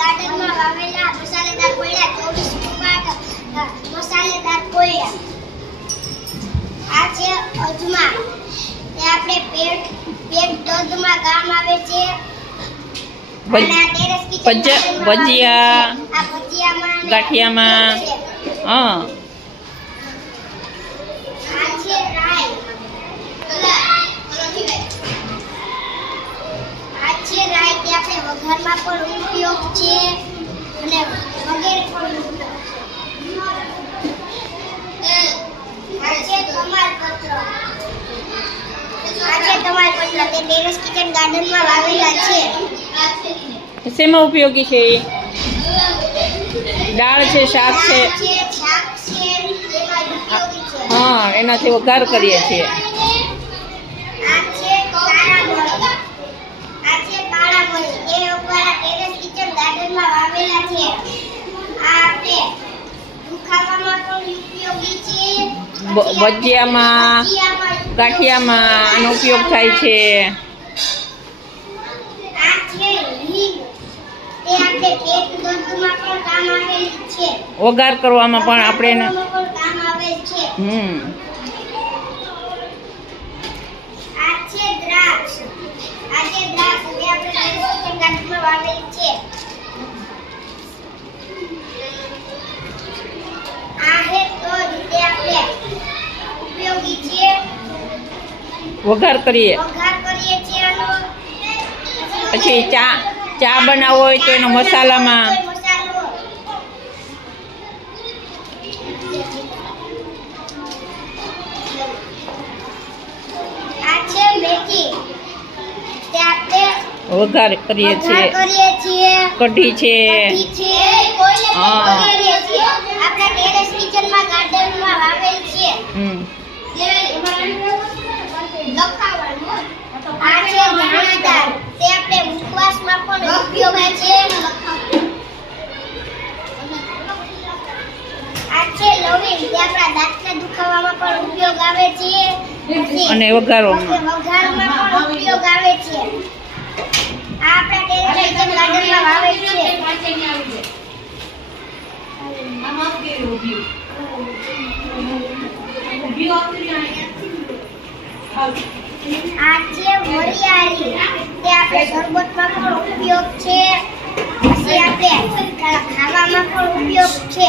ગાર્ડનમાં વાવેલા મસાલેદાર કોળિયા 24 કુપાટ મસાલેદાર કોળિયા. આ છે અજમા. તે આપણે પેટ દર્દમાં કામ આવે છે. અને આ ટેરેસ કિચન ભજીયા, આ ભજીયામાં ગાંઠિયામાં. હા, આ છે રાઈ. આ છે રાઈ તે આપણે વઘારમાં પણ ઉપયોગ છે અને વગેરે પણ ઉપયોગ છે. આ છે તમાલપત્ર. તે ટેરેસ કિચન ગાર્ડનમાં વાવેલા છે. શેમાં ઉપયોગી છે? દાળ છે, શાક છે. શાક છે તેમાં ઉપયોગી છે. હા, એનાથી વઘાર કરીએ છીએ. આ છે કાળા મરી. આ છે કાળા મરી. તે અમારા ટેરેસ કિચન ગાર્ડનમાં વાવેલા છે. આ આપણે દુખાવામાં પણ ઉપયોગી છે. ભજીયામાં, ગાંઠિયામાં આનો ઉપયોગ થાય છે. આ છે હિંગ. તે આપણે પેટ દર્દમાં પણ કામ આવેલી છે. વઘાર કરવામાં પણ આપણે કામ આવે છે. આ છે દ્રાક્ષ. આ છે દ્રાક્ષ. તે આપણે ટેરેસ કિચન ગાર્ડનમાં વાવેલી છે. આ છે તજ. તે આપણે ઉપયોગી છે. વઘાર કરીએ. વઘાર કરીએ છીએ આનો. પછી ચા બનાવવો હોય તો એનો મસાલામાં. આ છે મેથી. તે આપણે વઘાર કરીએ છીએ. કઢી છે. આપણા ટેરેસ કિચનમાં ગાર્ડનમાં વાવેલ છે. આ છે દાણાદાર. તે આપણે મુખવાસમાં પણ ઉપયોગી છે. આ છે લવિંગ. તે આપણા દાંતના દુખાવામાં પણ ઉપયોગ આવે છે અને વઘારમાં પણ ઉપયોગ આવે છે. આ આપણા ટેરેસ કિચન ગાર્ડનમાં વાવેલ છે. આ છે વરિયાળી. તે આપણે શરબતમાં પણ ઉપયોગ છે. પછી આપણે ખાવામાં પણ ઉપયોગ છે.